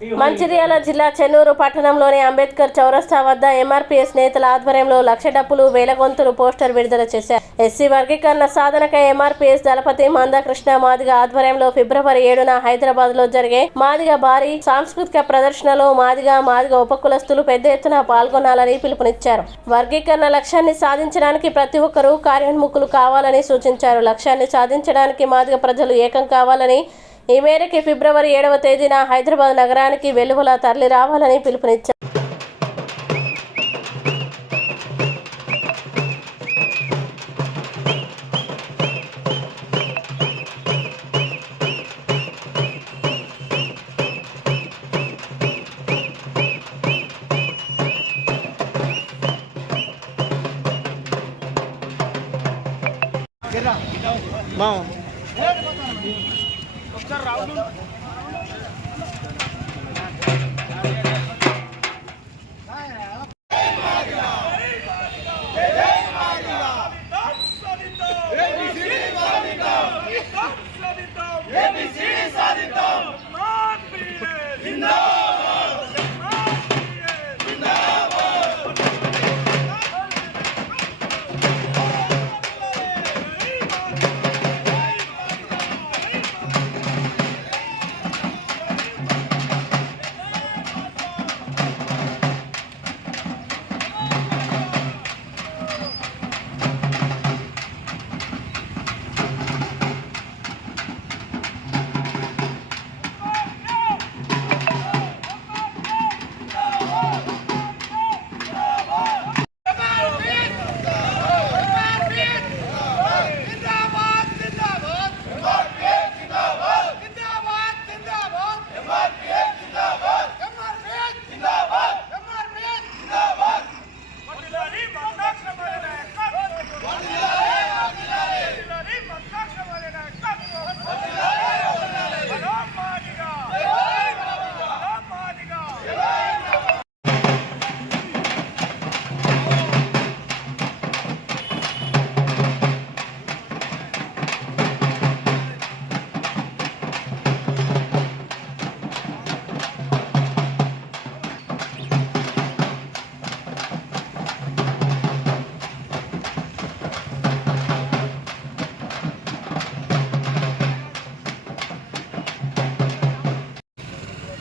మంచిర్యాల జిల్లా చెన్నూరు పట్టణంలోని అంబేద్కర్ చౌరస్తా వద్ద ఎంఆర్పీఎస్ నేతల ఆధ్వర్యంలో లక్ష డప్పులు వేల గొంతులు పోస్టర్ విడుదల చేశారు. ఎస్సీ వర్గీకరణ సాధనకై ఎంఆర్పీఎస్ దళపతి మందకృష్ణ మాదిగ ఆధ్వర్యంలో ఫిబ్రవరి 7న హైదరాబాద్ లో జరిగే మాదిగ భారీ సాంస్కృతిక ప్రదర్శనలో మాదిగ ఉపకులస్తులు పెద్ద ఎత్తున పాల్గొనాలని పిలుపునిచ్చారు. వర్గీకరణ లక్ష్యాన్ని సాధించడానికి ప్రతి ఒక్కరూ కార్యోన్ముఖులు కావాలని సూచించారు. లక్ష్యాన్ని సాధించడానికి మాదిగ ప్రజలు ఏకం కావాలని, ఈ మేరకు ఫిబ్రవరి 7వ తేదీన హైదరాబాద్ నగరానికి వెలువల తరలి రావాలని పిలుపునిచ్చారు.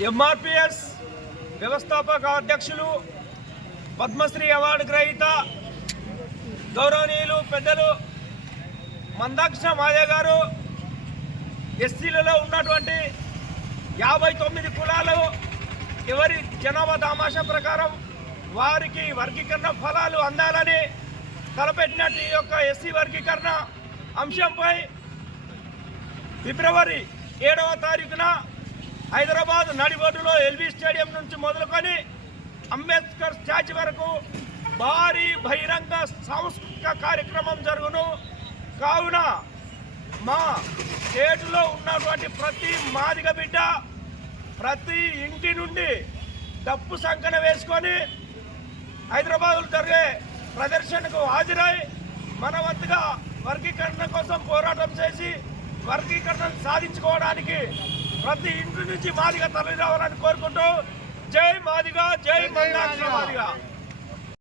ఎంఆర్పీఎస్ వ్యవస్థాపక అధ్యక్షులు, పద్మశ్రీ అవార్డు గ్రహీత గౌరవనీయులు పెద్దలు మందకృష్ణ మాదిగ గారు ఎస్సీలలో ఉన్నటువంటి 59 కులాలు ఎవరి జనాభా దామాషా ప్రకారం వారికి వర్గీకరణ ఫలాలు అందాలని తలపెట్టినట్టు ఈ యొక్క ఎస్సీ వర్గీకరణ అంశంపై ఫిబ్రవరి 7వ తారీఖున హైదరాబాద్ నడిబొడ్డులో ఎల్బీ స్టేడియం నుంచి మొదలుకొని అంబేద్కర్ స్టాచ్యూ వరకు భారీ బహిరంగ సాంస్కృతిక కార్యక్రమం జరుగును. కావున మా స్టేటులో ఉన్నటువంటి ప్రతి మాదిగ బిడ్డ ప్రతి ఇంటి నుండి డప్పు సంకన వేసుకొని హైదరాబాద్లో జరిగే ప్రదర్శనకు హాజరై మన వంతుగా వర్గీకరణ కోసం పోరాటం చేసి వర్గీకరణను సాధించుకోవడానికి ప్రతి ఇంటి నుంచి మాదిగ తరలి రావాలని కోరుకుంటూ జై మాదిగ, జై మందకృష్ణ మాదిగ.